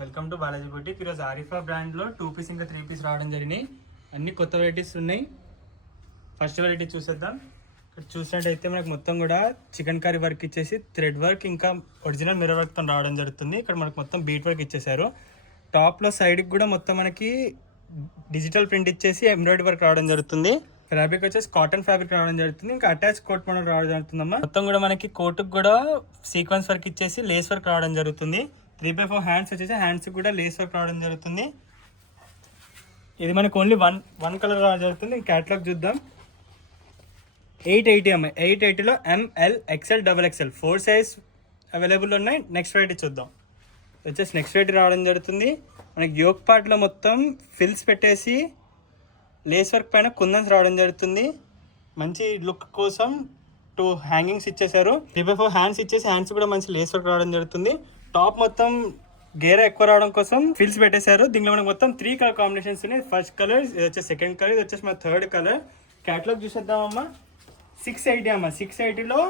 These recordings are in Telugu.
Welcome to Balaji boutique. ఈరోజు ఆరిఫా బ్రాండ్లో 2 పీస్ ఇంకా 3 పీస్ రావడం జరిగినాయి. అన్ని కొత్త వెరైటీస్ ఉన్నాయి. ఫస్ట్ వెరైటీ చూసేద్దాం. ఇక్కడ చూసినట్టయితే మనకు మొత్తం కూడా చికెన్ కర్రీ వర్క్ ఇచ్చేసి థ్రెడ్ వర్క్ ఇంకా ఒరిజినల్ మిర్రర్ వర్క్తో రావడం జరుగుతుంది. ఇక్కడ మనకు మొత్తం బీట్ వర్క్ ఇచ్చేసారు. టాప్లో సైడ్కి కూడా మొత్తం మనకి డిజిటల్ ప్రింట్ ఇచ్చేసి ఎంబ్రాయిడరీ వర్క్ రావడం జరుగుతుంది. ఫ్యాబ్రిక్ వచ్చేసి కాటన్ ఫ్యాబ్రిక్ రావడం జరుగుతుంది. ఇంకా అటాచ్ కోట్ మోడల్ రావడం జరుగుతుందమ్మా. మొత్తం కూడా మనకి కోటుకు కూడా సీక్వెన్స్ వర్క్ ఇచ్చేసి లేస్ వర్క్ రావడం జరుగుతుంది. 3x4 హ్యాండ్స్ వచ్చేసి హ్యాండ్స్ కూడా లేస్ వర్క్ రావడం జరుగుతుంది. ఇది మనకు ఓన్లీ వన్ కలర్ రావడం జరుగుతుంది. క్యాటలాగ్ చూద్దాం. 880 అమ్మాయి. 880లో ML XL XXL 4 size available ఉన్నాయి. నెక్స్ట్ వెరైటీ చూద్దాం. వచ్చేసి నెక్స్ట్ వెరైటీ రావడం జరుగుతుంది. మనకి యోక్ పార్ట్లో మొత్తం ఫిల్స్ పెట్టేసి లేస్ వర్క్ పైన కుందన్స్ రావడం జరుగుతుంది. మంచి లుక్ కోసం 2 హ్యాంగింగ్స్ ఇచ్చేసారు. 3x4 హ్యాండ్స్ ఇచ్చేసి హ్యాండ్స్ కూడా మంచి లేస్ వర్క్ రావడం జరుగుతుంది. టాప్ మొత్తం గేర ఎక్కువ రావడం కోసం ఫిల్స్ పెట్టేశారు. దీనిలో మనకు మొత్తం 3 కలర్ కాంబినేషన్స్ ఉన్నాయి. ఫస్ట్ కలర్, ఇది వచ్చేసి సెకండ్ కలర్, ఇది వచ్చేసి మన థర్డ్ కలర్. క్యాటలాగ్ చూసేద్దామమ్మా. 680 అమ్మ. 680లో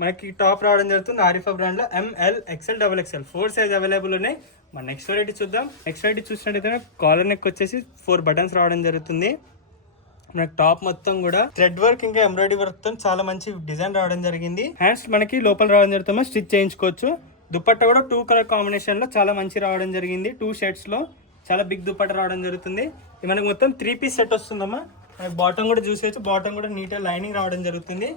మనకి టాప్ రావడం జరుగుతుంది. ఆరిఫా బ్రాండ్లో ML XL XXL 4 size available ఉన్నాయి. మన నెక్స్ట్ వెరైటీ చూద్దాం. నెక్స్ట్ వెరైటీ చూసినట్టయితే కాలర్ నెక్ వచ్చేసి 4 బటన్స్ రావడం జరుగుతుంది. మనకి టాప్ మొత్తం కూడా థ్రెడ్ వర్క్ ఇంకా ఎంబ్రాయిడరీ వర్క్ తో చాలా మంచి డిజైన్ రావడం జరిగింది. హ్యాండ్స్ మనకి లోపల రావడం జరుగుతుంది. స్టిచ్ చేయించుకోవచ్చు. దుపట్టా కూడా 2 కలర్ కాంబినేషన్ లో చాలా మంచి రావడం జరిగింది. 2 షేడ్స్ లో చాలా బిగ్ దుపట్టా రావడం జరుగుతుంది. ఇది మనకి మొత్తం 3 పీస్ సెట్ వస్తుందమ్మా. మనకి బాటమ్ కూడా చూసేయచ్చు. బాటమ్ కూడా నీట్ లైనింగ్ రావడం జరుగుతుంది.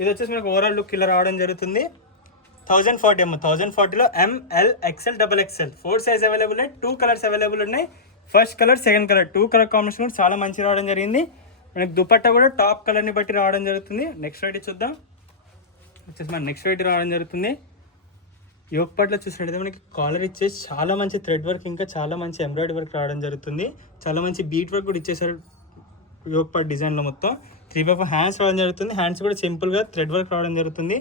ఇది వచ్చేసి మనకు ఓవరాల్ లుక్ ఇలా రావడం జరుగుతుంది. 1040 అమ్మ. 1040లో ML XL XXL 4 size available ఉన్నాయి. 2 కలర్స్ అవైలబుల్ ఉన్నాయి. First colour, second colour 2 colour combination కూడా చాలా మంచి రావడం జరిగింది. మనకి దుపట్టా కూడా టాప్ కలర్ని బట్టి రావడం జరుగుతుంది. నెక్స్ట్ వెరైటీ చూద్దాం. వచ్చేసి మన నెక్స్ట్ వెరైటీ రావడం జరుగుతుంది. యోక్ పార్ట్లో చూసినట్టయితే మనకి కాలర్ ఇచ్చేసి చాలా మంచి థ్రెడ్ వర్క్ ఇంకా చాలా మంచి ఎంబ్రాయిడరీ వర్క్ రావడం జరుగుతుంది. చాలా మంచి బీట్ వర్క్ కూడా ఇచ్చేసారు యోక్ పార్ట్ డిజైన్లో. మొత్తం 3x4 హ్యాండ్స్ రావడం జరుగుతుంది. హ్యాండ్స్ కూడా సింపుల్గా థ్రెడ్ వర్క్ రావడం జరుగుతుంది.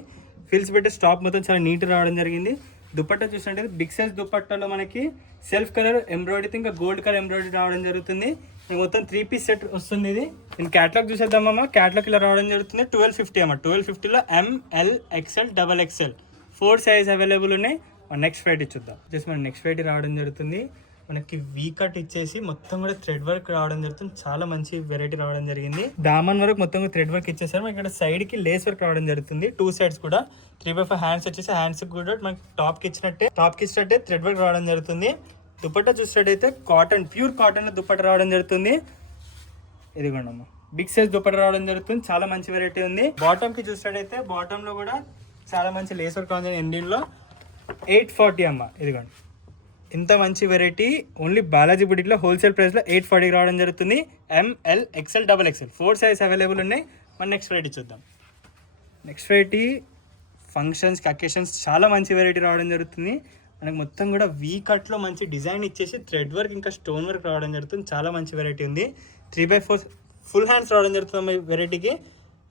ఫిల్స్ పెట్టి స్టాప్ మొత్తం చాలా నీట్ రావడం జరిగింది. దుపట్టా చూసినట్టయితే బిగ్ సైజ్ దుపట్టాలో మనకి సెల్ఫ్ కలర్ ఎంబ్రాయిడరీ ఇంకా గోల్డ్ కలర్ ఎంబ్రాయిడరీ రావడం జరుగుతుంది. మొత్తం 3 పీస్ సెట్ వస్తుంది. ఇది నేను క్యాటలాగ్ చూసేద్దామమ్మా. క్యాటలాగ్ ఇలా రావడం జరుగుతుంది. 1250 అమ్మ. 1250లో ML XL XXL 4 size available ఉన్నాయి. నెక్స్ట్ వెరైటీ చూద్దాం. జస్ట్ మన నెక్స్ట్ వెరైటీ రావడం జరుగుతుంది. మనకి వీ కట్ ఇచ్చేసి మొత్తం కూడా థ్రెడ్ వర్క్ రావడం జరుగుతుంది. చాలా మంచి వెరైటీ రావడం జరిగింది. దామన్ వరకు మొత్తం థ్రెడ్ వర్క్ ఇచ్చేసారు. మనకి ఇక్కడ సైడ్ కి లేస్ వర్క్ రావడం జరుగుతుంది. 2 సైడ్స్ కూడా 3x4 హ్యాండ్స్ వచ్చేసి హ్యాండ్స్ కూడా మనకి టాప్ కి ఇచ్చినట్టే థ్రెడ్ వర్క్ రావడం జరుగుతుంది. దుపట్టా చూసినట్టయితే కాటన్, ప్యూర్ కాటన్ లో దుపట్టా రావడం జరుగుతుంది. ఇదిగోండి అమ్మ. బిగ్ సైజ్ దుపట్టా రావడం జరుగుతుంది. చాలా మంచి వెరైటీ ఉంది. బాటమ్ కి చూసినట్టయితే బాటమ్ లో కూడా చాలా మంచి లేస్ వర్క్ రావడం ఎండింగ్ లో 840 అమ్మ. ఇదిగోండి. ఇంత మంచి వెరైటీ ఓన్లీ బాలాజీ బుటిక్లో హోల్సేల్ ప్రైస్లో 840 రావడం జరుగుతుంది. ML XL XXL 4 size available ఉన్నాయి. మన నెక్స్ట్ వెరైటీ చూద్దాం. నెక్స్ట్ వెరైటీ ఫంక్షన్స్కి, అకేషన్స్ చాలా మంచి వెరైటీ రావడం జరుగుతుంది. మనకు మొత్తం కూడా వీ కట్లో మంచి డిజైన్ ఇచ్చేసి థ్రెడ్ వర్క్ ఇంకా స్టోన్ వర్క్ రావడం జరుగుతుంది. చాలా మంచి వెరైటీ ఉంది. 3x4 ఫుల్ హ్యాండ్స్ రావడం జరుగుతుంది ఈ వెరైటీకి.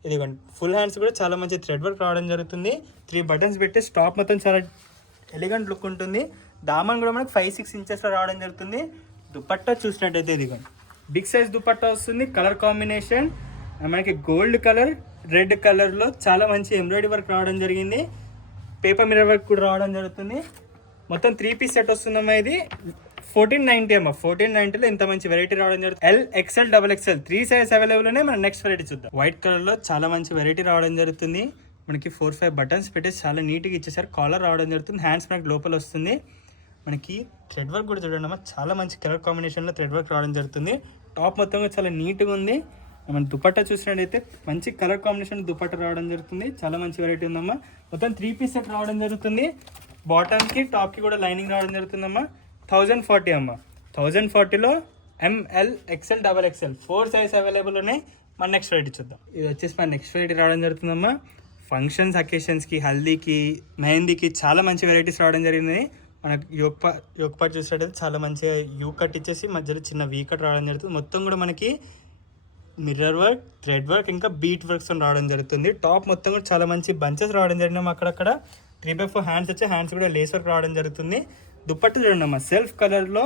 ఇదిగోండి. ఫుల్ హ్యాండ్స్ కూడా చాలా మంచి థ్రెడ్ వర్క్ రావడం జరుగుతుంది. 3 బటన్స్ పెట్టి స్టాప్ మొత్తం చాలా ఎలిగెంట్ లుక్ ఉంటుంది. దామన్ కూడా మనకి 5-6 ఇంచెస్లో రావడం జరుగుతుంది. దుపట్టా చూసినట్టయితే ఇదిగోండి. బిగ్ సైజ్ దుపట్టా వస్తుంది. కలర్ కాంబినేషన్ మనకి గోల్డ్ కలర్, రెడ్ కలర్లో చాలా మంచి ఎంబ్రాయిడరీ వర్క్ రావడం జరిగింది. పేపర్ మిర్రర్ వర్క్ కూడా రావడం జరుగుతుంది. మొత్తం 3 పీస్ సెట్ వస్తుందమ్మా. ఇది 1490 అమ్మ. 1490లో ఇంత మంచి వెరైటీ రావడం జరుగుతుంది. ML XL XXL 3 size available ఉన్నాయి. మనం నెక్స్ట్ వెరైటీ చూద్దాం. వైట్ కలర్లో చాలా మంచి వెరైటీ రావడం జరుగుతుంది. మనకి 4-5 బటన్స్ పెట్టేసి చాలా నీట్గా ఇచ్చేసారు. కాలర్ రావడం జరుగుతుంది. హ్యాండ్స్ మనకి లోపల వస్తుంది. మనకి థ్రెడ్ వర్క్ కూడా చూడండి అమ్మా. చాలా మంచి కలర్ కాంబినేషన్లో థ్రెడ్ వర్క్ రావడం జరుగుతుంది. టాప్ మొత్తంగా చాలా నీట్గా ఉంది. మన దుపట్టా చూసినట్టయితే మంచి కలర్ కాంబినేషన్ దుపట్టా రావడం జరుగుతుంది. చాలా మంచి వెరైటీ ఉందమ్మా. మొత్తం 3 పీస్ సెట్ రావడం జరుగుతుంది. బాటమ్కి టాప్కి కూడా లైనింగ్ రావడం జరుగుతుందమ్మా. 1040 అమ్మ. 1040లో ML XL XXL 4 size available ఉన్నాయి. మన నెక్స్ట్ వెరైటీ చూద్దాం. ఇది వచ్చేసి మన నెక్స్ట్ వెరైటీ రావడం జరుగుతుందమ్మా. ఫంక్షన్స్, అకేషన్స్కి, హల్దీకి, మెహందీకి చాలా మంచి వెరైటీస్ రావడం జరిగింది. మనకి యోక్ పార్ట్ చూసినట్టయితే చాలా మంచిగా యూ కట్ ఇచ్చేసి మధ్యలో చిన్న వీ కట్ రావడం జరుగుతుంది. మొత్తం కూడా మనకి మిర్రర్ వర్క్, థ్రెడ్ వర్క్ ఇంకా బీట్ వర్క్స్ రావడం జరుగుతుంది. టాప్ మొత్తం కూడా చాలా మంచి బంచెస్ రావడం జరిగినాం. అక్కడక్కడ 3x4 హ్యాండ్స్ వచ్చి హ్యాండ్స్ కూడా లేస్ వర్క్ రావడం జరుగుతుంది. దుపట్టా చూడండి అమ్మా. సెల్ఫ్ కలర్లో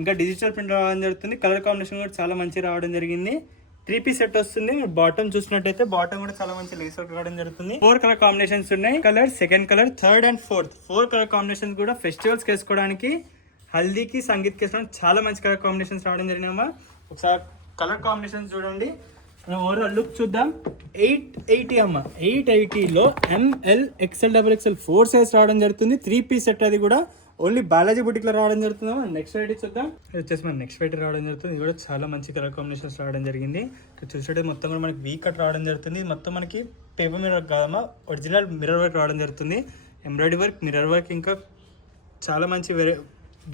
ఇంకా డిజిటల్ ప్రింట్ రావడం జరుగుతుంది. కలర్ కాంబినేషన్ కూడా చాలా మంచిగా రావడం జరిగింది. 3 పీస్ సెట్ వస్తుంది. బాటమ్ చూసినట్టయితే బాటమ్ కూడా చాలా మంచి లేస్ వర్క్ రావడం జరుగుతుంది. 4 కలర్ కాంబినేషన్స్ ఉన్నాయి. Colour, second colour, third and fourth 4 colour combinations కూడా ఫెస్టివల్స్ వేసుకోవడానికి, హల్దీకి, సంగీత్కి వేసుకోవడానికి చాలా మంచి కలర్ కాంబినేషన్స్ రావడం జరిగినామా. ఒకసారి కలర్ కాంబినేషన్స్ చూడండి. ఓవరాల్ లుక్ చూద్దాం. 880 అమ్మ, 880లో ML XL XXL 4 సైజ్ రావడం జరుగుతుంది. 3 పీస్ సెట్ అది కూడా ఓన్లీ బాలాజీ బుటిక్లో రావడం జరుగుతుంది. నెక్స్ట్ వెరైటీ చూద్దాం. ఇది వచ్చేసి మన నెక్స్ట్ వెరైటీ రావడం జరుగుతుంది. ఇది కూడా చాలా మంచి కలర్ కాంబినేషన్స్ రావడం జరిగింది. ఇక్కడ చూసేటప్పుడు మొత్తం కూడా మనకి వీ కట్ రావడం జరుగుతుంది. మొత్తం మనకి పేపర్ మిర్రర్ కాదమ్మా, ఒరిజినల్ మిర్రర్ వర్క్ రావడం జరుగుతుంది. ఎంబ్రాయిడరీ వర్క్, మిర్రర్ వర్క్, ఇంకా చాలా మంచి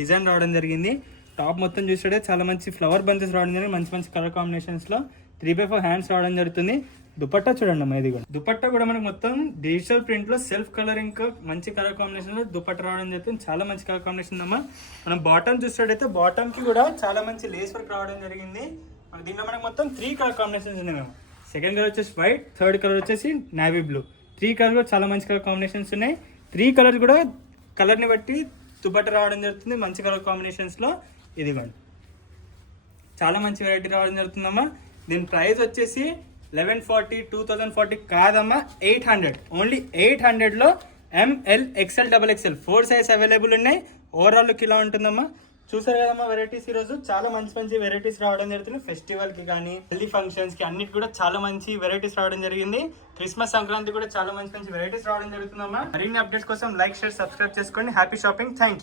డిజైన్ రావడం జరిగింది. టాప్ మొత్తం చూసేటే చాలా మంచి ఫ్లవర్ బంచెస్ రావడం జరిగింది. మంచి మంచి కలర్ కాంబినేషన్స్లో 3/4 హ్యాండ్స్ రావడం జరుగుతుంది. దుపట్టా చూడండి అమ్మా, ఇది కూడా దుపట్టా కూడా మనకు మొత్తం డిజిటల్ ప్రింట్లో సెల్ఫ్ కలర్, ఇంకా మంచి కలర్ కాంబినేషన్లో దుపట్టా రావడం జరుగుతుంది. చాలా మంచి కలర్ కాంబినేషన్ అమ్మా. మనం బాటమ్ చూసినట్టయితే బాటమ్కి కూడా చాలా మంచి లేస్ వర్క్ రావడం జరిగింది. దీంట్లో మనకు మొత్తం 3 కలర్ కాంబినేషన్స్ ఉన్నాయి మేము. సెకండ్ కలర్ వచ్చేసి వైట్, థర్డ్ కలర్ వచ్చేసి నావీ బ్లూ. 3 కలర్ కూడా చాలా మంచి కలర్ కాంబినేషన్స్ ఉన్నాయి. 3 కలర్స్ కూడా కలర్ని బట్టి దుపట్టా రావడం జరుగుతుంది. మంచి కలర్ కాంబినేషన్స్లో ఇదిగోండి చాలా మంచి వెరైటీ రావడం జరుగుతుందమ్మా. దీని ప్రైస్ వచ్చేసి 1140, 2040 కాదమ్మా, 800. ఓన్లీ 800లో ML XL XXL 4 size available ఉన్నాయి. ఓవరాల్ లుక్ ఇలా ఉంటుందమ్మా. చూసారు కదమ్మా వెరైటీస్. ఈరోజు చాలా మంచి మంచి వెరైటీస్ రావడం జరుగుతుంది. ఫెస్టివల్కి కానీ హెల్దీ ఫంక్షన్స్కి అన్నిటి కూడా చాలా మంచి వెరైటీస్ రావడం జరిగింది. క్రిస్మస్, సంక్రాంతి కూడా చాలా మంచి మంచి వెరైటీస్ రావడం జరుగుతుందమ్మా. మరిన్ని అప్డేట్స్ కోసం లైక్, షేర్, సబ్స్క్రైబ్ చేసుకోండి. Happy shopping. Thank you.